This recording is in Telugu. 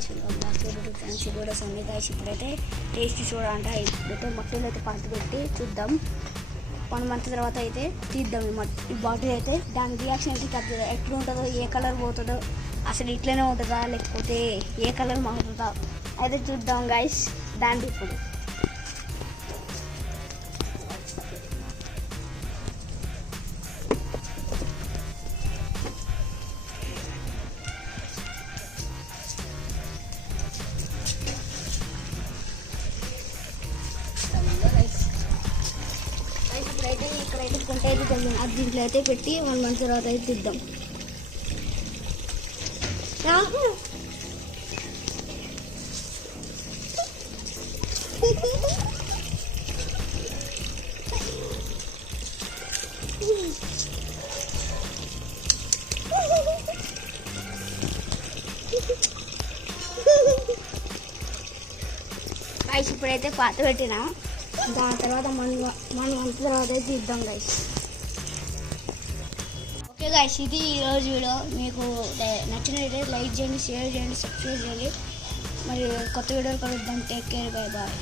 గైస్ ఫ్రెండ్స్ కూడా సన్నీ గైస్ ఇప్పుడైతే టేస్ట్ చూడాలంటే ఇప్పుడైతే మట్టిలో అయితే పాత పెట్టి చూద్దాం. 1 month తర్వాత అయితే తీద్దాం ఈ బాటిల్ అయితే. దాని రియాక్షన్ అయితే ఎట్లా ఉంటుందో, ఏ కలర్ పోతుందో, అసలు ఇట్లనే ఉంటుందా లేకపోతే ఏ కలర్ మారుతుందా అయితే చూద్దాం గైస్. దాంట్లో ఇప్పుడు ఇప్పుడైతే ఇక్కడైతే కొంట అయితే కొంచెం అది దీంట్లో అయితే పెట్టి 1 month తర్వాత అయితే తీద్దాం. గైస్ ఇప్పుడైతే పాత పెట్టినా, దాని తర్వాత 1 month తర్వాత అయితే తీద్దాం గైస్. ఓకే గైస్, ఇది ఈరోజు వీడియో. మీకు నచ్చినట్లయితే లైక్ చేయండి, షేర్ చేయండి, సబ్స్క్రైబ్ చేయండి. మరి కొత్త వీడియోలు కలుద్దాం. Take care, bye bye.